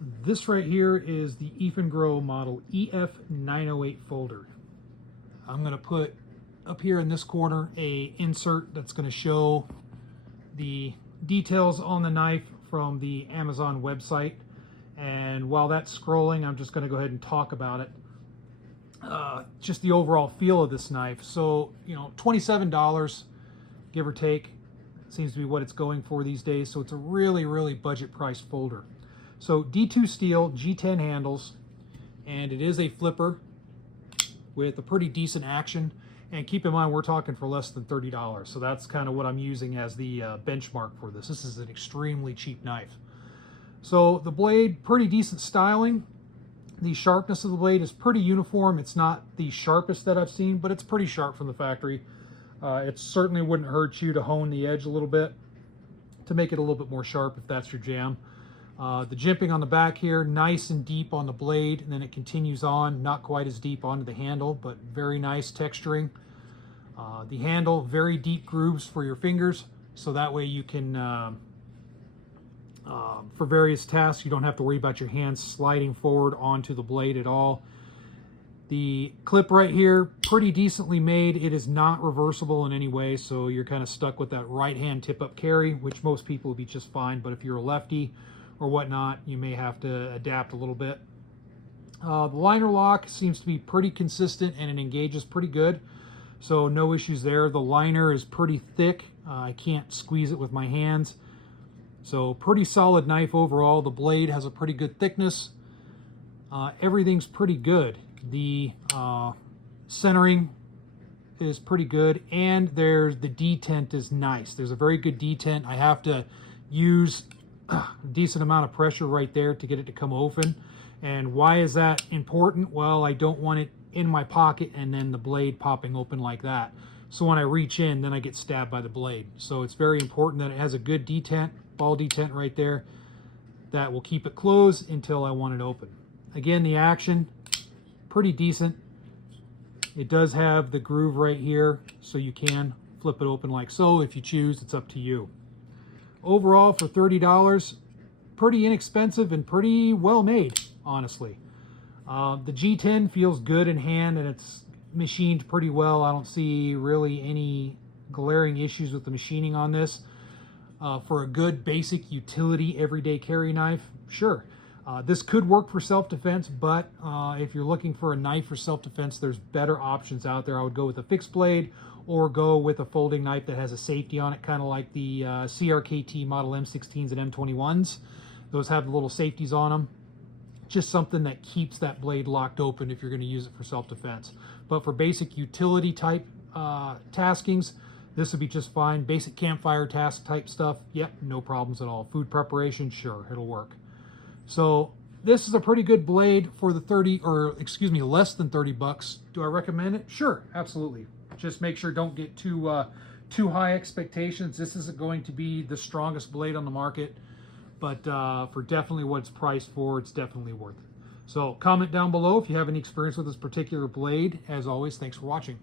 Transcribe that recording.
This right here is the Eafengrow model EF908 folder. I'm going to put up here in this corner a insert that's going to show the details on the knife from the Amazon website. And while that's scrolling, I'm just going to go ahead and talk about it. Just the overall feel of this knife. So, $27, give or take, seems to be what it's going for these days. So it's a really, really budget priced folder. So D2 steel, G10 handles, and it is a flipper with a pretty decent action. And keep in mind, we're talking for less than $30. So that's kind of what I'm using as the benchmark for this. This is an extremely cheap knife. So the blade, pretty decent styling. The sharpness of the blade is pretty uniform. It's not the sharpest that I've seen, but it's pretty sharp from the factory. It certainly wouldn't hurt you to hone the edge a little bit to make it a little bit more sharp if that's your jam. The jimping on the back here, nice and deep on the blade, and then it continues on, not quite as deep onto the handle, but very nice texturing. The handle, very deep grooves for your fingers, so that way you can, for various tasks, you don't have to worry about your hands sliding forward onto the blade at all. The clip right here, pretty decently made. It is not reversible in any way, so you're kind of stuck with that right hand tip-up carry, which most people will be just fine, but if you're a lefty or whatnot, you may have to adapt a little bit. The liner lock seems to be pretty consistent and it engages pretty good, so no issues there. The liner is pretty thick. I can't squeeze it with my hands. So pretty solid knife overall. The blade has a pretty good thickness. Everything's pretty good. The centering is pretty good, and the detent is nice. There's a very good detent. I have to use a decent amount of pressure right there to get it to come open. And why is that important? Well, I don't want it in my pocket and then the blade popping open like that. So when I reach in, then I get stabbed by the blade. So it's very important that it has a good detent, ball detent right there, that will keep it closed until I want it open. Again, the action, pretty decent. It does have the groove right here, so you can flip it open like so. If you choose, it's up to you. Overall, for $30, pretty inexpensive and pretty well made, honestly. The G10 feels good in hand and it's machined pretty well. I don't see really any glaring issues with the machining on this. For a good basic utility everyday carry knife, sure. This could work for self-defense, but if you're looking for a knife for self-defense, there's better options out there. I would go with a fixed blade or go with a folding knife that has a safety on it, kind of like the CRKT model M16s and M21s. Those have the little safeties on them. Just something that keeps that blade locked open if you're going to use it for self-defense. But for basic utility type taskings, this would be just fine. Basic campfire task type stuff, yep, no problems at all. Food preparation, sure, it'll work. So this is a pretty good blade for the less than 30 bucks. Do I recommend it? Sure, absolutely. Just make sure don't get too high expectations. This isn't going to be the strongest blade on the market, but for definitely what it's priced for, it's definitely worth it. So comment down below if you have any experience with this particular blade. As always, thanks for watching.